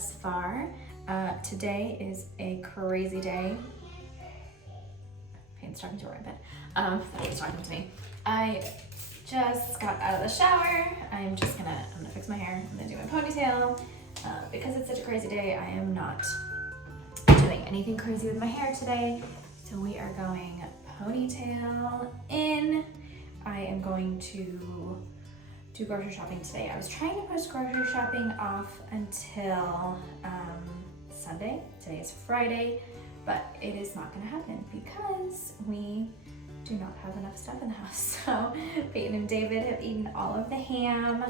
thus far. Today is a crazy day. Payne's talking to her in bed. He's talking to me. I just got out of the shower. I'm gonna fix my hair. I'm gonna do my ponytail. Because it's such a crazy day, I am not doing anything crazy with my hair today. So we are going ponytail in. I am going to do grocery shopping today. I was trying to push grocery shopping off until Sunday. Today is Friday, but it is not gonna happen because we do not have enough stuff in the house. So Peyton and David have eaten all of the ham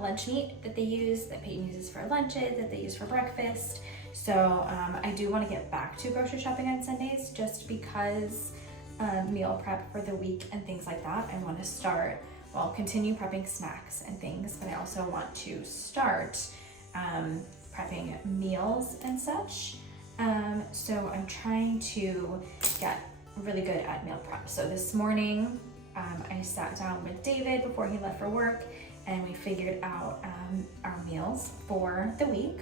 lunch meat that they use, that Peyton uses for lunches, that they use for breakfast. So I do want to get back to grocery shopping on Sundays just because meal prep for the week and things like that. I want to continue prepping snacks and things, but I also want to start prepping meals and such. So I'm trying to get really good at meal prep. So this morning I sat down with David before he left for work and we figured out our meals for the week.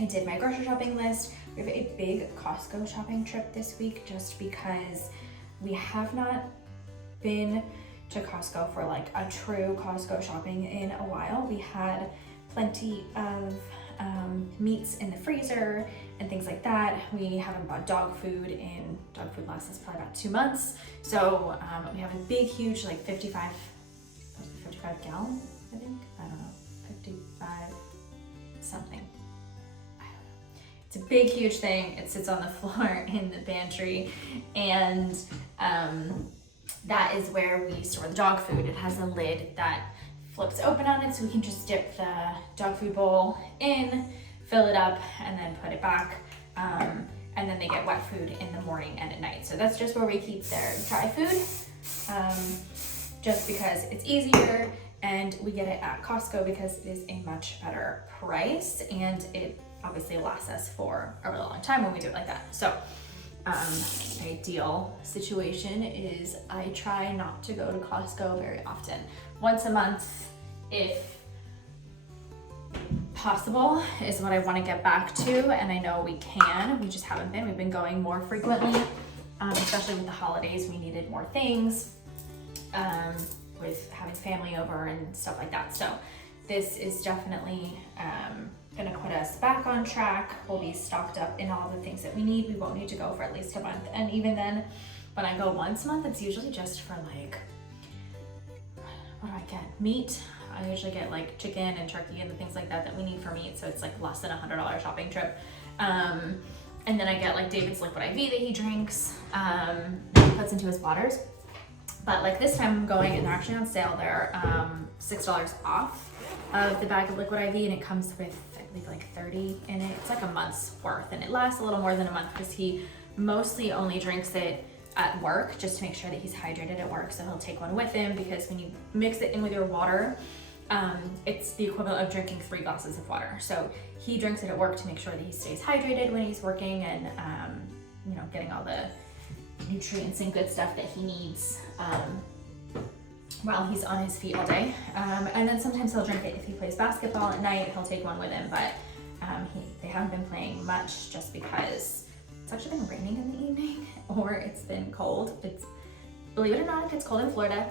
I did my grocery shopping list. We have a big Costco shopping trip this week just because we have not been to Costco for like a true Costco shopping in a while. We had plenty of meats in the freezer and things like that. We haven't bought dog food lasts us probably about 2 months. So we have a big, huge, like 55 gallon, I think. I don't know, 55 something. I don't know. It's a big, huge thing. It sits on the floor in the pantry, and that is where we store the dog food. It has a lid that flips open on it, so we can just dip the dog food bowl in, fill it up, and then put it back. And then they get wet food in the morning and at night. So that's just where we keep their dry food, just because it's easier, and we get it at Costco because it is a much better price, and it obviously lasts us for a really long time when we do it like that. So ideal situation is I try not to go to Costco very often. Once a month, if possible, is what I want to get back to, and I know we can. We just haven't been. We've been going more frequently, especially with the holidays. We needed more things with having family over and stuff like that. So this is definitely gonna put us back on track. We'll be stocked up in all the things that we need. We won't need to go for at least a month. And even then, when I go once a month, it's usually just for like, what do I get? Meat. I usually get like chicken and turkey and the things like that we need for meat. So it's like less than $100 shopping trip. And then I get like David's liquid IV that he drinks, that he puts into his waters. But like this time I'm going, and they're actually on sale. They're $6 off of the bag of liquid IV, and it comes with, I believe, like 30 in it. It's like a month's worth, and it lasts a little more than a month because he mostly only drinks it at work just to make sure that he's hydrated at work. So he'll take one with him, because when you mix it in with your water, it's the equivalent of drinking 3 glasses of water. So he drinks it at work to make sure that he stays hydrated when he's working, and getting all the nutrients and good stuff that he needs while he's on his feet all day. And then sometimes he'll drink it if he plays basketball at night. He'll take one with him, but they haven't been playing much just because it's actually been raining in the evening, or it's been cold. Believe it or not, it gets cold in Florida.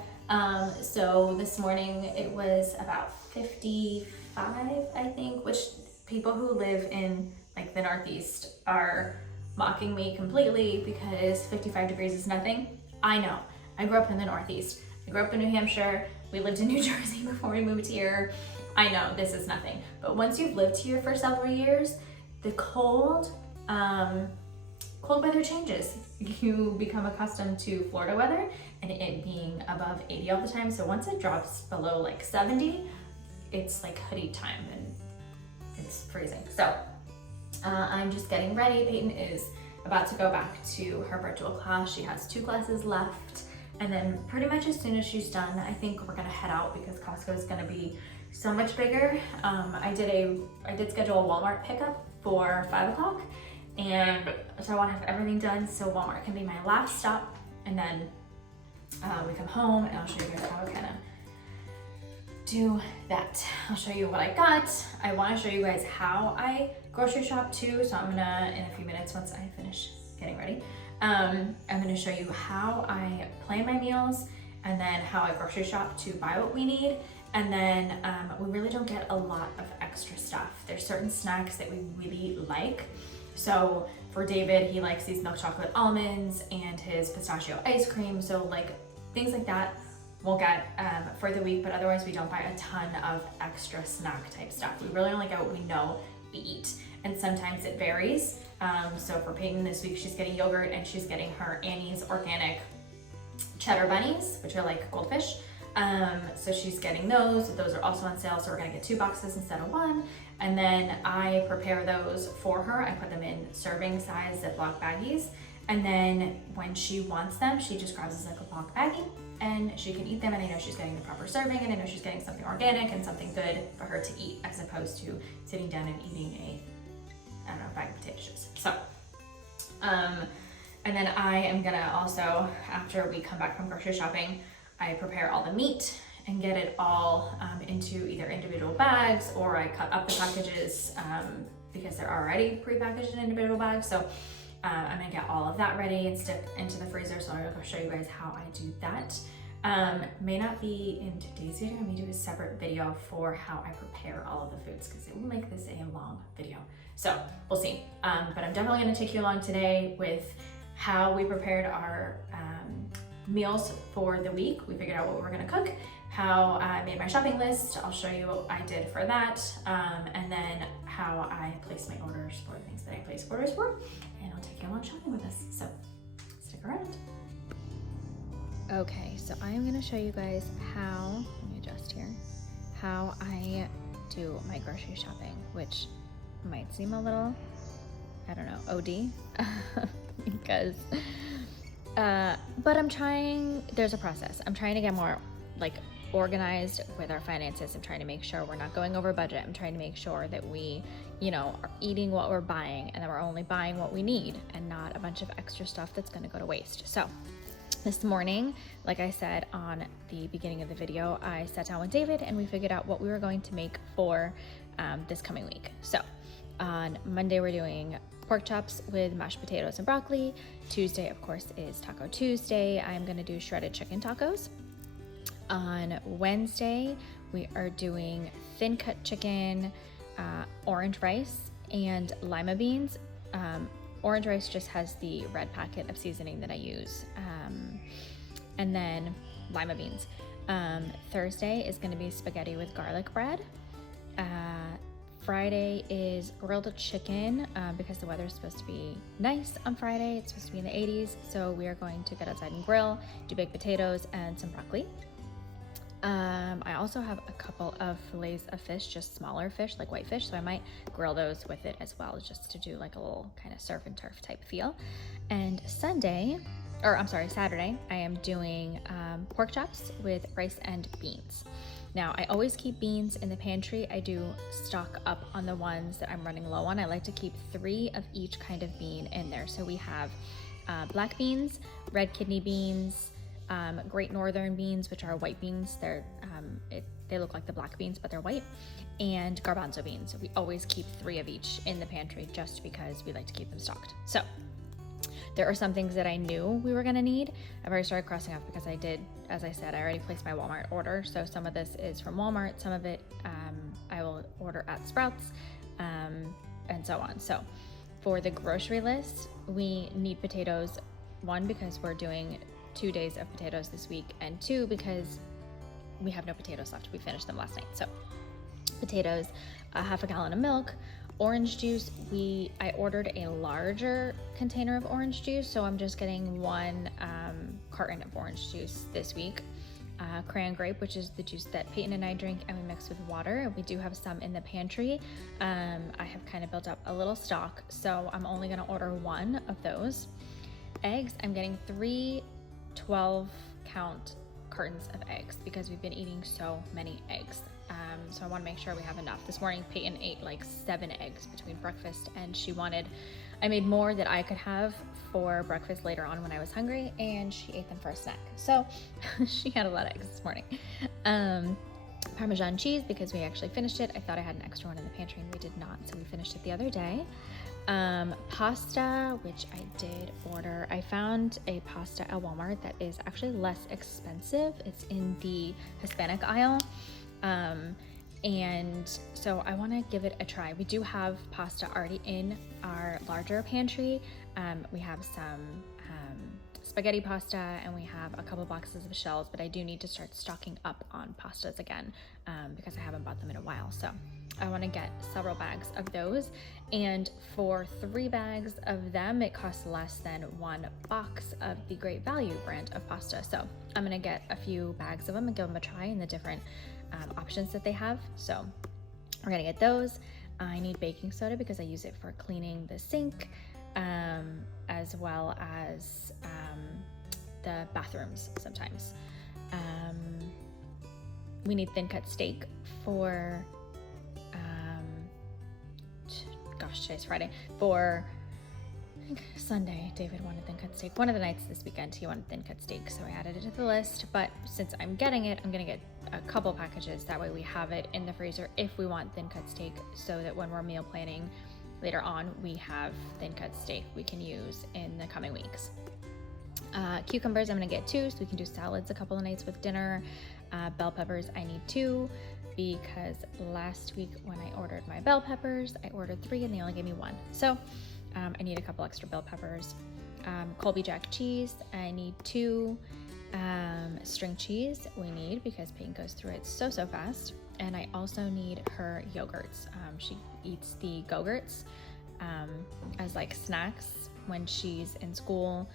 So this morning it was about 55, I think, which people who live in like the Northeast are mocking me completely because 55 degrees is nothing. I know. I grew up in the Northeast. I grew up in New Hampshire. We lived in New Jersey before we moved here. I know this is nothing. But once you've lived here for several years, the cold weather changes. You become accustomed to Florida weather and it being above 80 all the time. So once it drops below like 70, it's like hoodie time and it's freezing. So I'm just getting ready. Peyton is about to go back to her virtual class. She has 2 classes left. And then pretty much as soon as she's done, I think we're gonna head out because Costco is gonna be so much bigger. I did schedule a Walmart pickup for 5 o'clock. And so I want to have everything done so Walmart can be my last stop, and then we come home and I'll show you guys how it kind of do that. I'll show you what I got. I want to show you guys how I grocery shop too. So I'm gonna, in a few minutes, once I finish getting ready, I'm gonna show you how I plan my meals and then how I grocery shop to buy what we need. And then we really don't get a lot of extra stuff. There's certain snacks that we really like. So for David, he likes these milk chocolate almonds and his pistachio ice cream. So like things like that we'll get for the week, but otherwise we don't buy a ton of extra snack type stuff. We really only get what we know we eat. And sometimes it varies. So for Peyton this week, she's getting yogurt and she's getting her Annie's organic cheddar bunnies, which are like goldfish. So she's getting those. Those are also on sale. So we're gonna get 2 boxes instead of 1. And then I prepare those for her. I put them in serving size Ziploc baggies. And then when she wants them, she just grabs a Ziploc baggie and she can eat them. And I know she's getting the proper serving and I know she's getting something organic and something good for her to eat as opposed to sitting down and eating a, I don't know, bag of potato chips. So, and then I am gonna also, after we come back from grocery shopping, I prepare all the meat and get it all into either individual bags or I cut up the packages because they're already pre-packaged in individual bags. So I'm gonna get all of that ready and stick into the freezer. So I'm gonna show you guys how I do that. May not be in today's video. I may do a separate video for how I prepare all of the foods because it will make this a long video. So we'll see. But I'm definitely gonna take you along today with how we prepared our meals for the week. We figured out what we were gonna cook, how I made my shopping list. I'll show you what I did for that, and then how I placed my orders for the things that I placed orders for, and I'll take you along shopping with us. So stick around. Okay, so I am gonna show you guys how, let me adjust here, how I do my grocery shopping, which might seem a little, I don't know, OD, because but I'm trying, there's a process. I'm trying to get more like organized with our finances. I'm trying to make sure we're not going over budget. I'm trying to make sure that we, you know, are eating what we're buying and that we're only buying what we need and not a bunch of extra stuff that's gonna go to waste. So this morning, like I said on the beginning of the video, I sat down with David and we figured out what we were going to make for this coming week. So on Monday, we're doing pork chops with mashed potatoes and broccoli. Tuesday, of course, is Taco Tuesday. I'm gonna do shredded chicken tacos. On Wednesday, we are doing thin cut chicken, orange rice, and lima beans. Orange rice just has the red packet of seasoning that I use. And then lima beans. Thursday is gonna be spaghetti with garlic bread. Friday is grilled chicken because the weather is supposed to be nice on Friday. It's supposed to be in the 80s. So we are going to get outside and grill, do baked potatoes and some broccoli. I also have a couple of fillets of fish, just smaller fish, like whitefish. So I might grill those with it as well, just to do like a little kind of surf and turf type feel. And Saturday, I am doing pork chops with rice and beans. Now, I always keep beans in the pantry. I do stock up on the ones that I'm running low on. I like to keep 3 of each kind of bean in there. So we have black beans, red kidney beans, Great Northern beans, which are white beans. They look like the black beans, but they're white, and garbanzo beans. We always keep 3 of each in the pantry just because we like to keep them stocked. So there are some things that I knew we were gonna need. I've already started crossing off because I did, as I said, I already placed my Walmart order. So some of this is from Walmart, some of it I will order at Sprouts, and so on. So for the grocery list, we need potatoes, 1, because we're doing 2 days of potatoes this week, and 2, because we have no potatoes left. We finished them last night. So potatoes, a half a gallon of milk, orange juice. I ordered a larger container of orange juice, so I'm just getting 1 carton of orange juice this week. Cran grape, which is the juice that Peyton and I drink and we mix with water. We do have some in the pantry. I have kind of built up a little stock, so I'm only gonna order 1 of those. Eggs, I'm getting 3 12-count cartons of eggs because we've been eating so many eggs. So I want to make sure we have enough. This morning, Peyton ate like 7 eggs between breakfast, and I made more that I could have for breakfast later on when I was hungry, and she ate them for a snack. So she had a lot of eggs this morning. Parmesan cheese because we actually finished it. I thought I had an extra one in the pantry and we did not, so we finished it the other day. Pasta, which I did order. I found a pasta at Walmart that is actually less expensive. It's in the Hispanic aisle. And so I want to give it a try. We do have pasta already in our larger pantry. We have some spaghetti pasta and we have a couple boxes of shells, but I do need to start stocking up on pastas again because I haven't bought them in a while. So I want to get several bags of those, and for 3 bags of them it costs less than 1 box of the Great Value brand of pasta. So I'm gonna get a few bags of them and give them a try in the different options that they have. So we're gonna get those. I need baking soda because I use it for cleaning the sink, as well as the bathrooms sometimes. We need thin cut steak for, gosh, today's Friday. For I think Sunday, David wanted thin cut steak. One of the nights this weekend, he wanted thin cut steak, so I added it to the list. But since I'm getting it, I'm gonna get a couple packages. That way we have it in the freezer if we want thin cut steak, so that when we're meal planning later on, we have thin cut steak we can use in the coming weeks. Cucumbers, I'm gonna get 2, so we can do salads a couple of nights with dinner. Bell peppers, I need 2 because last week when I ordered my bell peppers, I ordered 3 and they only gave me 1. So I need a couple extra bell peppers. Colby Jack cheese, I need 2. String cheese we need because Peyton goes through it so fast. And I also need her yogurts. She eats the Go-Gurts as like snacks when she's in school.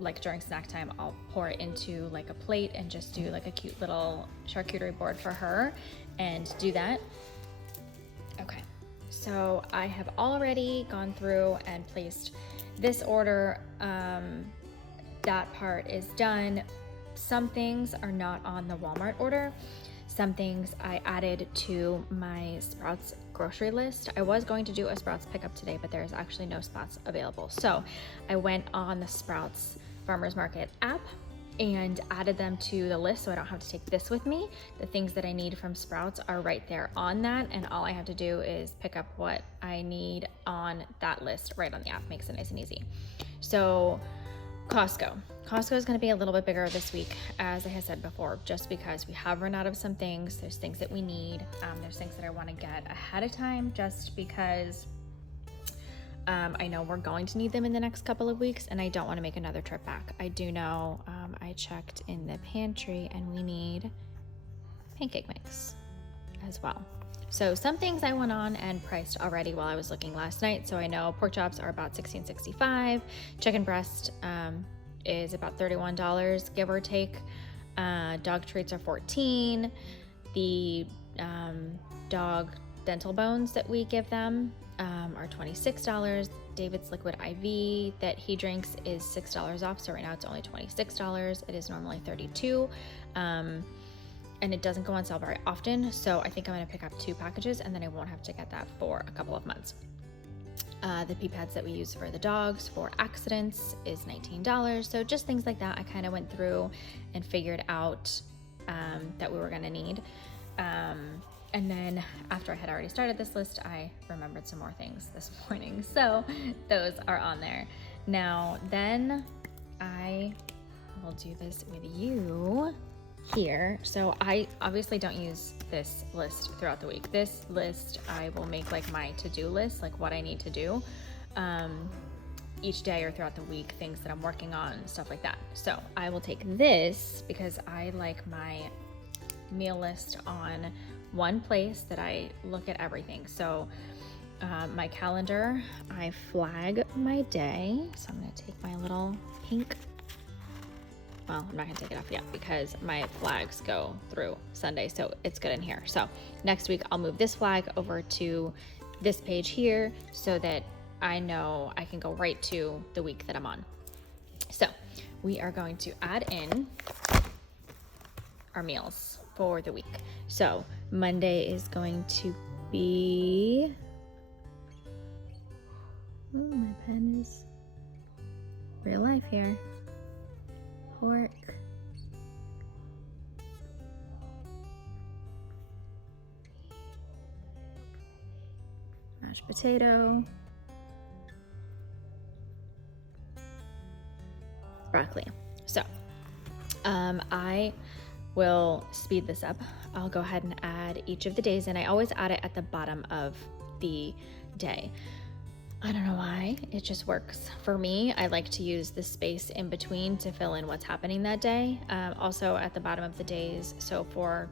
Like during snack time, I'll pour it into like a plate and just do like a cute little charcuterie board for her and do that. Okay, so I have already gone through and placed this order. That part is done. Some things are not on the Walmart order. Some things I added to my Sprouts grocery list. I was going to do a Sprouts pickup today, but there's actually no Sprouts available. So I went on the Sprouts Farmers Market app and added them to the list so I don't have to take this with me. The things that I need from Sprouts are right there on that, and all I have to do is pick up what I need on that list right on the app. Makes it nice and easy. So Costco is going to be a little bit bigger this week, as I had said before, just because we have run out of some things. There's things that we need. There's things that I want to get ahead of time just because I know we're going to need them in the next couple of weeks, and I don't want to make another trip back. I do know I checked in the pantry and we need pancake mix as well. So some things I went on and priced already while I was looking last night. So I know pork chops are about $16.65. Chicken breast is about $31, give or take. Dog treats are $14. The dog dental bones that we give them are $26. David's liquid IV that he drinks is $6 off. So right now it's only $26. It is normally $32. And it doesn't go on sale very often. So I think I'm gonna pick up 2 packages and then I won't have to get that for a couple of months. The pee pads that we use for the dogs for accidents is $19. So just things like that. I kind of went through and figured out that we were gonna need. And then after I had already started this list, I remembered some more things this morning. So those are on there. Now, then I will do this with you here. So I obviously don't use this list throughout the week. This list I will make like my to-do list, like what I need to do each day or throughout the week, things that I'm working on, stuff like that. So I will take this because I like my meal list on one place that I look at everything. So my calendar, I flag my day. So I'm gonna take my little pink, well, I'm not gonna take it off yet because my flags go through Sunday, so it's good in here. So next week I'll move this flag over to this page here so that I know I can go right to the week that I'm on. So we are going to add in our meals for the week. So Monday is going to be, my pen is real life here. Pork, mashed potato, broccoli. So I will speed this up. I'll go ahead and add each of the days, and I always add it at the bottom of the day. I don't know why, it just works. For me, I like to use the space in between to fill in what's happening that day. Also at the bottom of the days, so for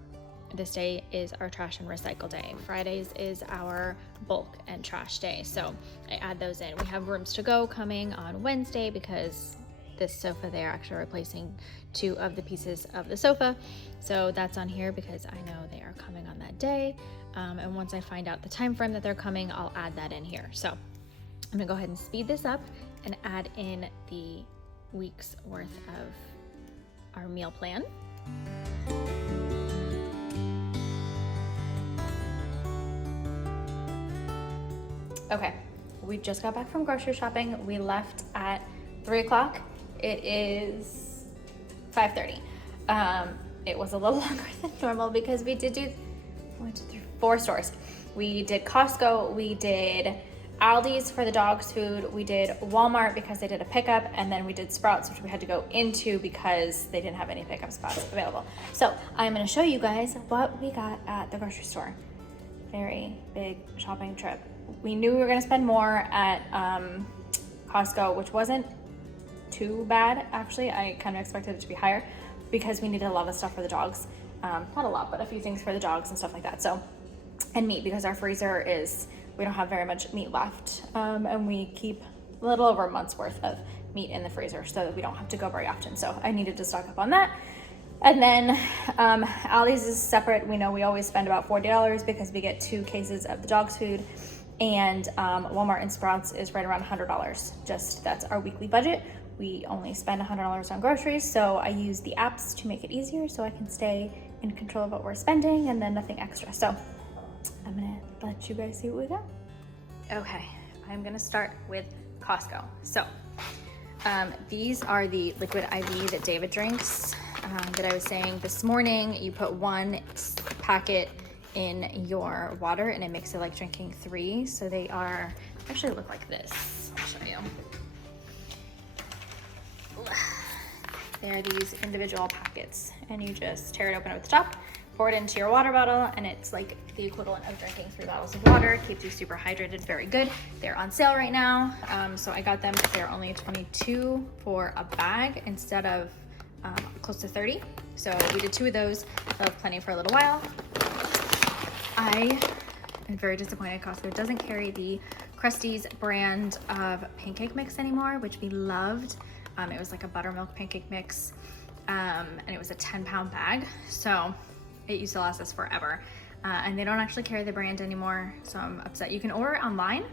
this day is our trash and recycle day. Fridays is our bulk and trash day. So I add those in. We have rooms to go coming on Wednesday because this sofa, they're actually replacing 2 of the pieces of the sofa. So that's on here because I know they are coming on that day. And once I find out the time frame that they're coming, I'll add that in here. So I'm gonna go ahead and speed this up and add in the week's worth of our meal plan. Okay, we just got back from grocery shopping. We left at 3 o'clock. It is 5:30. It was a little longer than normal because we did do 4 stores. We did Costco, we did Aldi's for the dogs' food, we did Walmart because they did a pickup, and then we did Sprouts, which we had to go into because they didn't have any pickup spots available. So I'm gonna show you guys what we got at the grocery store. Very big shopping trip. We knew we were gonna spend more at Costco, which wasn't too bad, actually. I kind of expected it to be higher because we needed a lot of stuff for the dogs. Not a lot, but a few things for the dogs and stuff like that. So, and meat, because our freezer is, we don't have very much meat left. And we keep a little over a month's worth of meat in the freezer so that we don't have to go very often. So I needed to stock up on that. And then Aldi's is separate. We know we always spend about $40 because we get 2 cases of the dog's food. And Walmart and Sprouts is right around $100. Just, that's our weekly budget. We only spend $100 on groceries, so I use the apps to make it easier so I can stay in control of what we're spending and then nothing extra. So I'm gonna let you guys see what we got. Okay, I'm gonna start with Costco. So these are the liquid IV that David drinks that I was saying this morning. You put 1 packet in your water and it makes it like drinking 3. So they are, actually look like this. I'll show you. They're these individual packets and you just tear it open at the top, pour it into your water bottle, and it's like the equivalent of drinking 3 bottles of water. Keeps you super hydrated, very good. They're on sale right now. So I got them, they're only $22 for a bag instead of close to $30. So we did 2 of those, so I have plenty for a little while. I am very disappointed Costco doesn't carry the Krusteaz brand of pancake mix anymore, which we loved. It was like a buttermilk pancake mix, and it was a 10-pound bag. So it used to last us forever. And they don't actually carry the brand anymore, so I'm upset. You can order it online.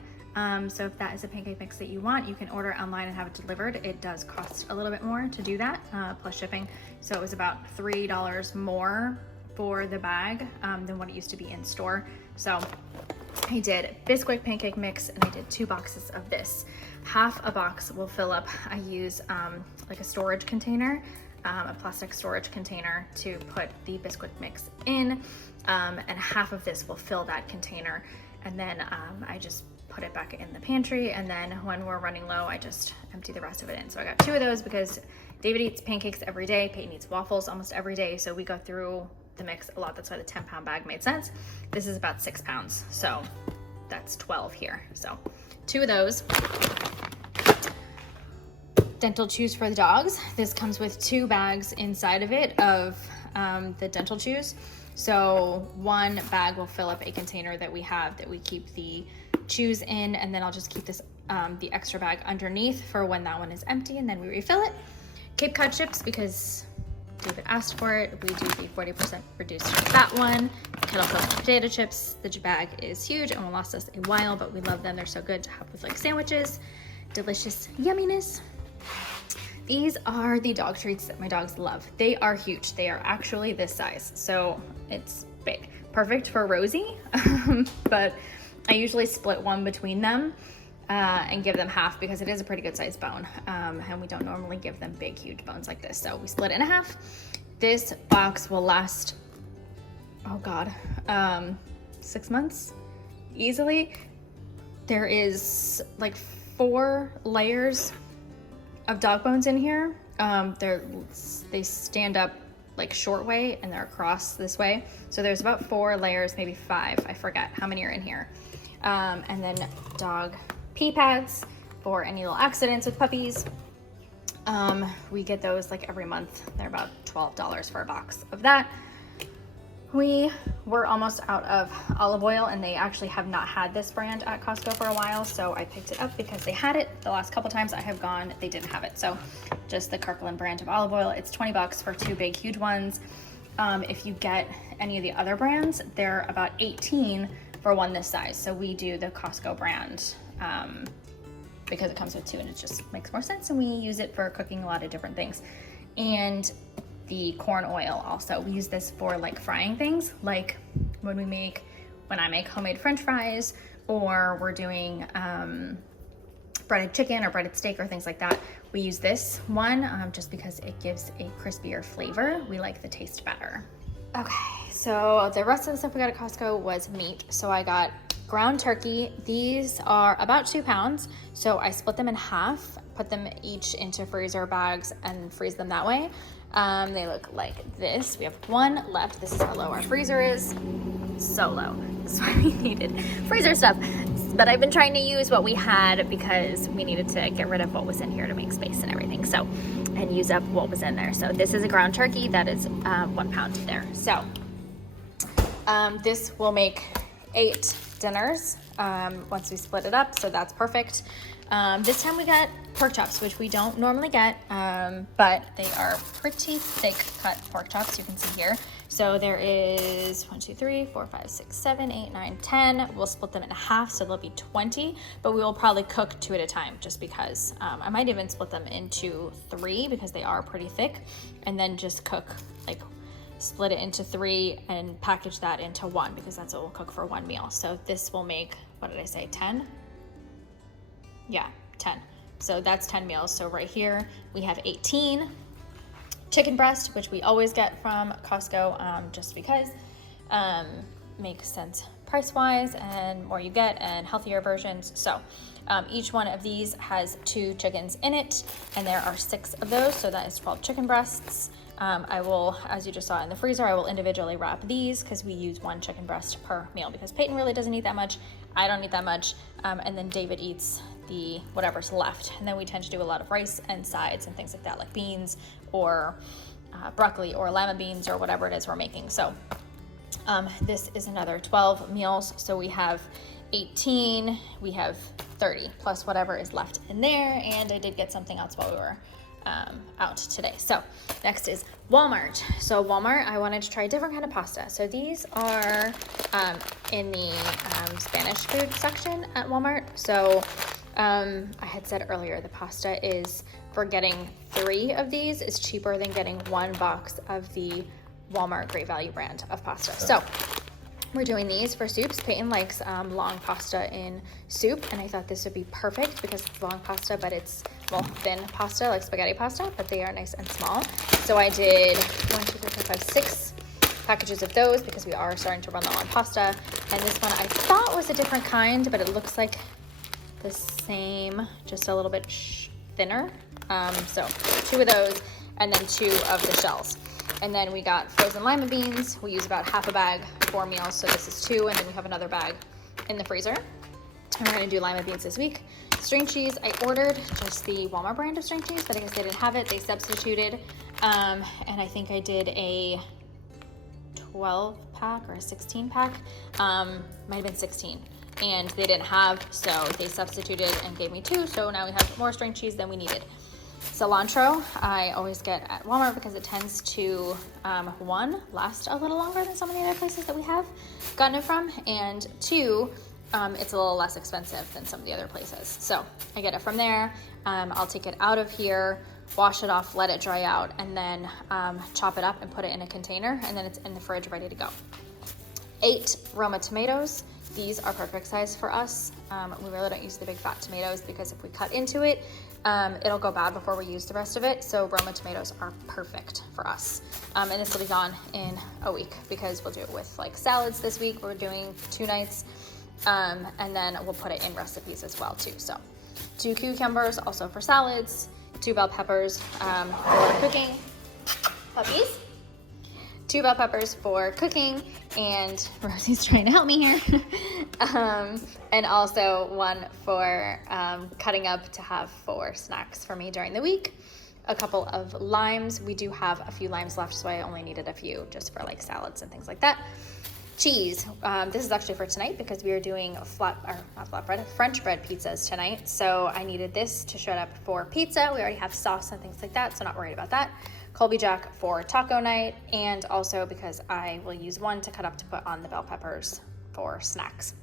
So if that is a pancake mix that you want, you can order it online and have it delivered. It does cost a little bit more to do that, plus shipping. So it was about $3 more for the bag than what it used to be in store. So I did Bisquick pancake mix and I did 2 boxes of this. Half a box will fill up. I use like a storage container, a plastic storage container to put the Bisquick mix in, and half of this will fill that container. And then I just put it back in the pantry, and then when we're running low, I just empty the rest of it in. So I got 2 of those because David eats pancakes every day, Peyton eats waffles almost every day, so we go through the mix a lot. That's why the 10-pound bag made sense. This is about 6 pounds, so that's 12 here. So 2 of those. Dental chews for the dogs. This comes with 2 bags inside of it of the dental chews. So 1 bag will fill up a container that we have that we keep the chews in, and then I'll just keep this the extra bag underneath for when that one is empty, and then we refill it. Cape Cod chips, because David asked for it. We do the 40% reduced fat one. Kettle cooked potato chips. The bag is huge and will last us a while, but we love them. They're so good to have with like sandwiches. Delicious yumminess. These are the dog treats that my dogs love. They are huge. They are actually this size, so it's big. Perfect for Rosie, but I usually split one between them and give them half because it is a pretty good sized bone, and we don't normally give them big, huge bones like this, so we split it in half. This box will last, oh God, 6 months easily. There is like 4 layers of dog bones in here. They stand up like short way and they're across this way. So there's about 4 layers, maybe 5. I forget how many are in here. And then dog pee pads for any little accidents with puppies. We get those like every month. They're about $12 for a box of that. We were almost out of olive oil, and they actually have not had this brand at Costco for a while, so I picked it up because they had it. The last couple times I have gone, they didn't have it. So just the Kirkland brand of olive oil. It's $20 for 2 big, huge ones. If you get any of the other brands, they're about $18 for one this size. So we do the Costco brand because it comes with 2 and it just makes more sense, and we use it for cooking a lot of different things. And the corn oil also, we use this for like frying things, like when I make homemade French fries, or we're doing breaded chicken or breaded steak or things like that. We use this one just because it gives a crispier flavor. We like the taste better. Okay, so the rest of the stuff we got at Costco was meat. So I got ground turkey. These are about 2 pounds. So I split them in half, put them each into freezer bags and freeze them that way. They look like this. We have 1 left. This is how low our freezer is. So low. That's why we needed freezer stuff. But I've been trying to use what we had because we needed to get rid of what was in here to make space and everything. So, and use up what was in there. So this is a ground turkey. That is 1 pound there. So this will make 8 dinners once we split it up. So that's perfect. This time we got pork chops, which we don't normally get, but they are pretty thick cut pork chops, you can see here. So there is 1, 2, 3, 4, 5, 6, 7, 8, 9, 10. We'll split them in half, so there'll be 20, but we will probably cook 2 at a time just because. I might even split them into 3 because they are pretty thick, and then just cook, like split it into 3 and package that into 1 because that's what we'll cook for 1 meal. So this will make, what did I say, 10? Yeah, 10. So that's 10 meals. So right here we have 18. Chicken breast, which we always get from Costco just because makes sense price-wise, and more you get and healthier versions. So each one of these has 2 chickens in it, and there are 6 of those, so that is 12 chicken breasts. I will, as you just saw in the freezer, I will individually wrap these because we use 1 chicken breast per meal because Peyton really doesn't eat that much. I don't eat that much. And then David eats the whatever's left. And then we tend to do a lot of rice and sides and things like that, like beans or broccoli or lima beans or whatever it is we're making. So this is another 12 meals. So we have 18, we have 30 plus whatever is left in there. And I did get something else while we were out today. So next is Walmart. So Walmart, I wanted to try a different kind of pasta. So these are in the Spanish food section at Walmart. So I had said earlier, the pasta is, for getting 3 of these is cheaper than getting 1 box of the Walmart Great Value brand of pasta. So we're doing these for soups. Peyton likes long pasta in soup, and I thought this would be perfect because it's long pasta, but it's, well, thin pasta, like spaghetti pasta, but they are nice and small. So I did 1, 2, 3, 4, 5, 6 packages of those because we are starting to run low on pasta. And this one I thought was a different kind, but it looks like the same, just a little bit thinner. So 2 of those, and then 2 of the shells. And then we got frozen lima beans. We use about half a bag, 4 meals. So this is 2, and then we have another bag in the freezer. And we're gonna do lima beans this week. String cheese, I ordered just the Walmart brand of string cheese, but I guess they didn't have it. They substituted. And I think I did a 12 pack or a 16 pack. Might have been 16. And they didn't have, so they substituted and gave me 2. So now we have more string cheese than we needed. Cilantro, I always get at Walmart because it tends to, 1, last a little longer than some of the other places that we have gotten it from, and 2, it's a little less expensive than some of the other places. So I get it from there. I'll take it out of here, wash it off, let it dry out, and then chop it up and put it in a container, and then it's in the fridge ready to go. 8 Roma tomatoes. These are perfect size for us. We really don't use the big fat tomatoes because if we cut into it, it'll go bad before we use the rest of it. So Roma tomatoes are perfect for us. And this will be gone in a week because we'll do it with like salads this week. We're doing 2 nights. And then we'll put it in recipes as well too. So 2 cucumbers also for salads, 2 bell peppers for cooking. Puppies. 2 bell peppers for cooking, and Rosie's trying to help me here. And also 1 for cutting up to have for snacks for me during the week. A couple of limes. We do have a few limes left, so I only needed a few just for like salads and things like that. Cheese. This is actually for tonight because we are doing French bread pizzas tonight. So I needed this to shred up for pizza. We already have sauce and things like that, so not worried about that. Colby Jack for taco night, and also because I will use 1 to cut up to put on the bell peppers for snacks.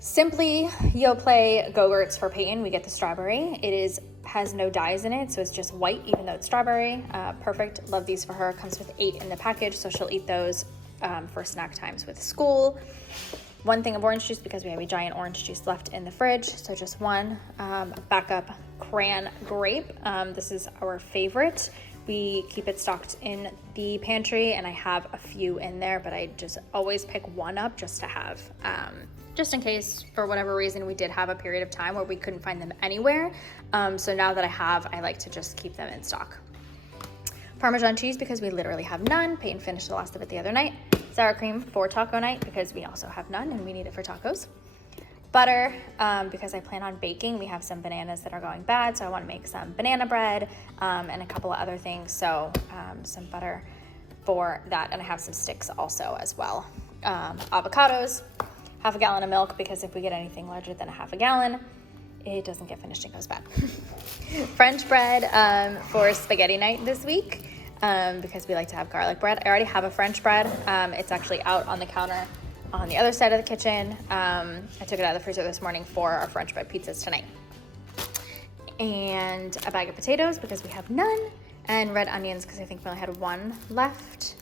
Simply Yoplait Go-Gurts for Peyton. We get the strawberry. It has no dyes in it, so it's just white, even though it's strawberry. Perfect. Love these for her. Comes with 8 in the package, so she'll eat those for snack times with school. 1 thing of orange juice because we have a giant orange juice left in the fridge, so just 1. Backup cran grape. This is our favorite. We keep it stocked in the pantry, and I have a few in there, but I just always pick 1 up just to have, just in case for whatever reason we did have a period of time where we couldn't find them anywhere. So now that I like to just keep them in stock. Parmesan cheese because we literally have none. Peyton finished the last of it the other night. Sour cream for taco night because we also have none and we need it for tacos. Butter because I plan on baking. We have some bananas that are going bad, so I want to make some banana bread and a couple of other things. So some butter for that, and I have some sticks also as well. Avocados, 1/2 gallon of milk because if we get anything larger than 1/2 gallon, it doesn't get finished and goes bad. French bread for spaghetti night this week because we like to have garlic bread. I already have a French bread. It's actually out on the counter on the other side of the kitchen. I took it out of the freezer this morning for our French bread pizzas tonight. And a bag of potatoes because we have none, and red onions because I think we only had 1 left.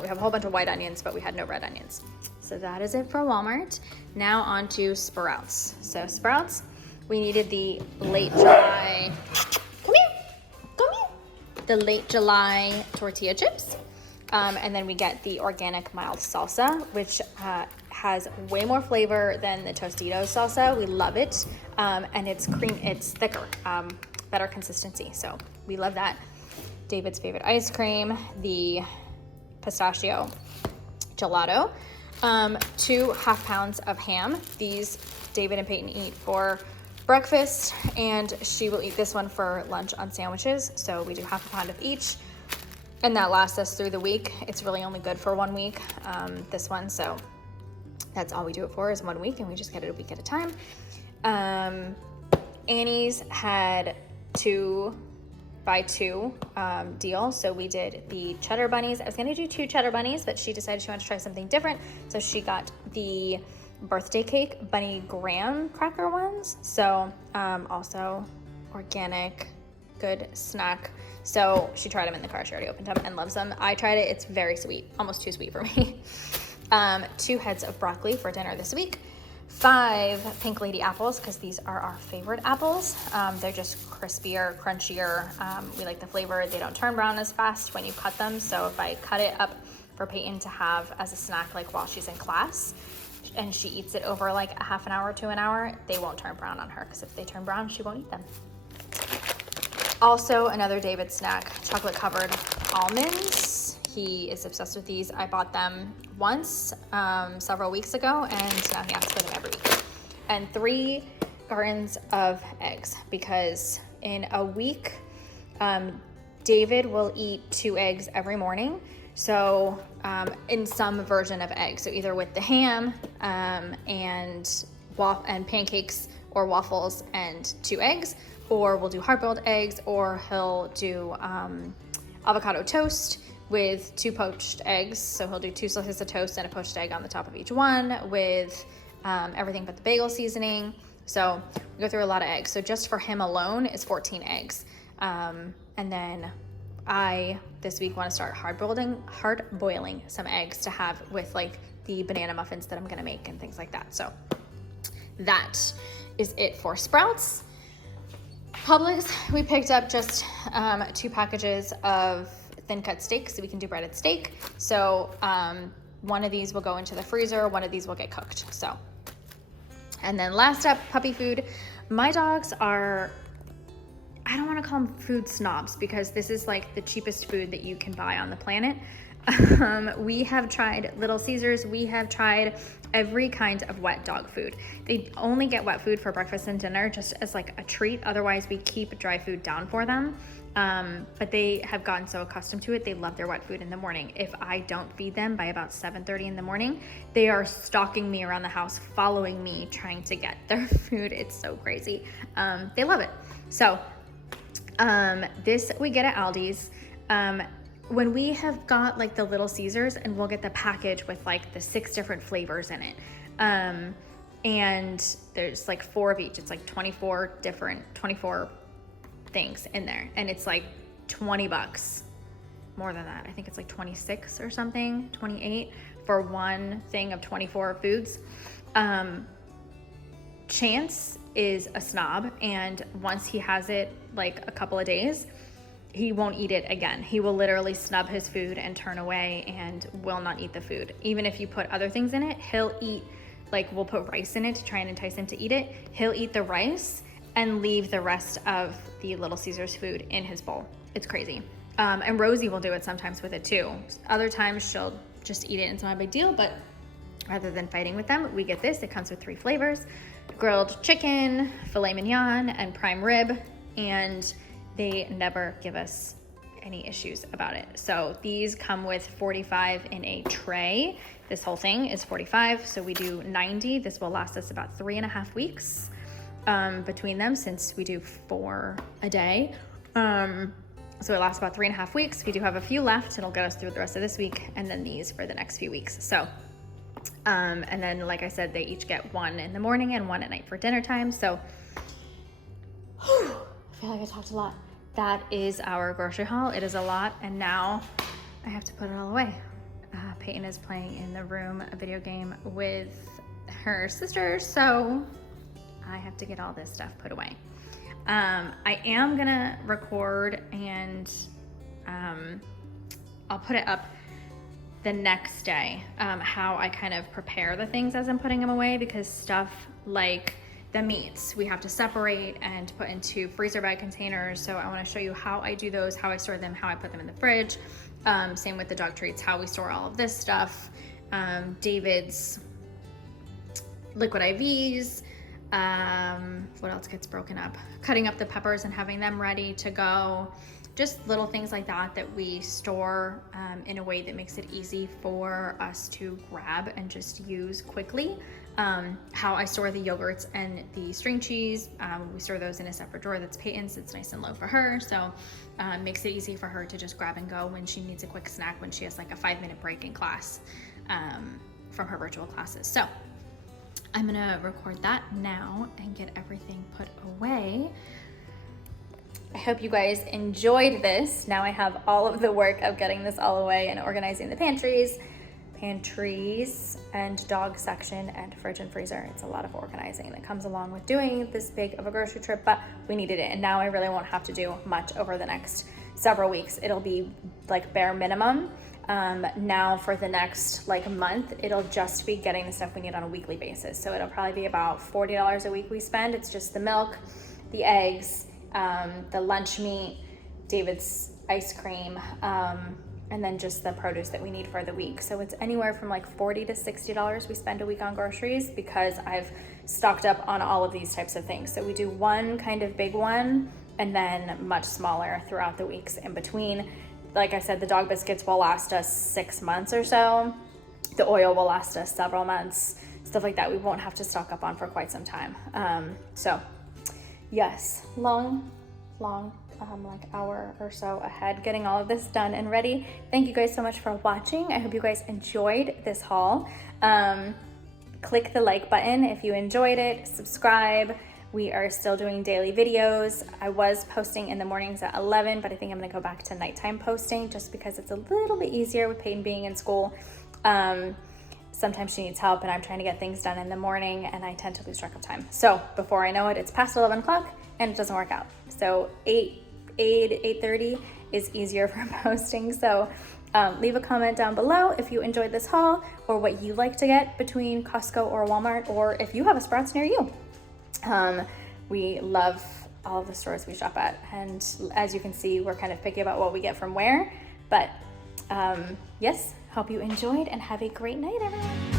We have a whole bunch of white onions, but we had no red onions. So that is it for Walmart. Now on to Sprouts. So Sprouts, we needed the late July, come here, the late July tortilla chips. And then we get the organic mild salsa, which has way more flavor than the Tostitos salsa. We love it. And it's thicker, better consistency. So we love that. David's favorite ice cream, the pistachio gelato, 2 1/2 pounds of ham. These David and Peyton eat for breakfast, and she will eat this one for lunch on sandwiches. So we do 1/2 pound of each, and that lasts us through the week. It's really only good for 1 week, this one. So that's all we do it for is 1 week, and we just get it a week at a time. Annie's had 2-buy-2 deal. So we did the cheddar bunnies. I was gonna do 2 cheddar bunnies, but she decided she wanted to try something different. So she got the birthday cake bunny graham cracker ones. So also organic, good snack. So she tried them in the car. She already opened them and loves them. I tried it. It's very sweet, almost too sweet for me. 2 heads of broccoli for dinner this week. 5 Pink Lady apples because these are our favorite apples. They're just crispier, crunchier. We like the flavor. They don't turn brown as fast when you cut them. So if I cut it up for Peyton to have as a snack, like while she's in class, and she eats it over like a 1/2 hour to an hour, they won't turn brown on her because if they turn brown, she won't eat them. Also, another David snack, chocolate covered almonds. He is obsessed with these. I bought them once several weeks ago, and now he asks for them every week. And 3 cartons of eggs because in a week, David will eat 2 eggs every morning. So in some version of egg, so either with the ham and pancakes or waffles and 2 eggs, or we'll do hard-boiled eggs, or he'll do avocado toast with 2 poached eggs. So he'll do 2 slices of toast and a poached egg on the top of each one with everything but the bagel seasoning. So we go through a lot of eggs. So just for him alone is 14 eggs. And then I this week want to start hard boiling some eggs to have with like the banana muffins that I'm gonna make and things like that. So that is it for Sprouts. Publix, we picked up just 2 packages of thin cut steak so we can do breaded steak. So one of these will go into the freezer, one of these will get cooked. So, and then last up, puppy food. My dogs are, I don't want to call them food snobs because this is like the cheapest food that you can buy on the planet. We have tried Little Caesars. We have tried every kind of wet dog food. They only get wet food for breakfast and dinner just as like a treat. Otherwise, we keep dry food down for them. But they have gotten so accustomed to it. They love their wet food in the morning. If I don't feed them by about 7:30 in the morning, they are stalking me around the house, following me, trying to get their food. It's so crazy. They love it. So this we get at Aldi's. When we have got like the Little Caesars, and we'll get the package with like the 6 different flavors in it. And there's like 4 of each. It's like 24 things in there. And it's like $20. More than that. I think it's like 26 or something, 28 for one thing of 24 foods. Chance is a snob, and once he has it like a couple of days, he won't eat it again. He will literally snub his food and turn away and will not eat the food. Even if you put other things in it, he'll eat, like we'll put rice in it to try and entice him to eat it. He'll eat the rice and leave the rest of the Little Caesars food in his bowl. It's crazy. And Rosie will do it sometimes with it too. Other times she'll just eat it and it's not a big deal, but rather than fighting with them, we get this. It comes with 3 flavors: grilled chicken, filet mignon, and prime rib. And they never give us any issues about it. So these come with 45 in a tray. This whole thing is 45, so we do 90. This will last us about 3.5 weeks between them, since we do 4 a day. So it lasts about 3.5 weeks. We do have a few left. It'll get us through the rest of this week, and then these for the next few weeks. So, and then like I said, they each get 1 in the morning and 1 at night for dinner time. So, I feel like I talked a lot. That is our grocery haul. It is a lot, and now I have to put it all away. Peyton is playing in the room a video game with her sister, so I have to get all this stuff put away. I am gonna record, and I'll put it up the next day, how I kind of prepare the things as I'm putting them away, because stuff like the meats we have to separate and put into freezer bag containers. So I want to show you how I do those, how I store them, how I put them in the fridge. Same with the dog treats, how we store all of this stuff. David's liquid IVs. What else gets broken up? Cutting up the peppers and having them ready to go. Just little things like that that we store in a way that makes it easy for us to grab and just use quickly. How I store the yogurts and the string cheese. We store those in a separate drawer that's Peyton's. It's nice and low for her. So makes it easy for her to just grab and go when she needs a quick snack, when she has like a 5-minute break in class from her virtual classes. So I'm gonna record that now and get everything put away. I hope you guys enjoyed this. Now I have all of the work of getting this all away and organizing the pantries and dog section and fridge and freezer. It's a lot of organizing that comes along with doing this big of a grocery trip, but we needed it, and now I really won't have to do much over the next several weeks. It'll be like bare minimum. Now for the next like month, it'll just be getting the stuff we need on a weekly basis. So it'll probably be about $40 a week we spend. It's just the milk, the eggs, the lunch meat, David's ice cream, and then just the produce that we need for the week. So it's anywhere from like $40 to $60 we spend a week on groceries, because I've stocked up on all of these types of things. So we do one kind of big one and then much smaller throughout the weeks in between. Like I said, the dog biscuits will last us 6 months or so. The oil will last us several months. Stuff like that we won't have to stock up on for quite some time. So yes, long, like hour or so ahead getting all of this done and ready. Thank you guys so much for watching. I hope you guys enjoyed this haul. Click the like button if you enjoyed it. Subscribe. We are still doing daily videos. I was posting in the mornings at 11, but I think I'm gonna go back to nighttime posting just because it's a little bit easier with Peyton being in school. Sometimes she needs help and I'm trying to get things done in the morning and I tend to lose track of time. So before I know it, it's past 11 o'clock and it doesn't work out. So 8:30 is easier for posting. So Leave a comment down below if you enjoyed this haul or what you like to get between Costco or Walmart, or if you have a Sprouts near you. We love all of the stores we shop at, and as you can see, we're kind of picky about what we get from where. But yes, hope you enjoyed and have a great night, everyone.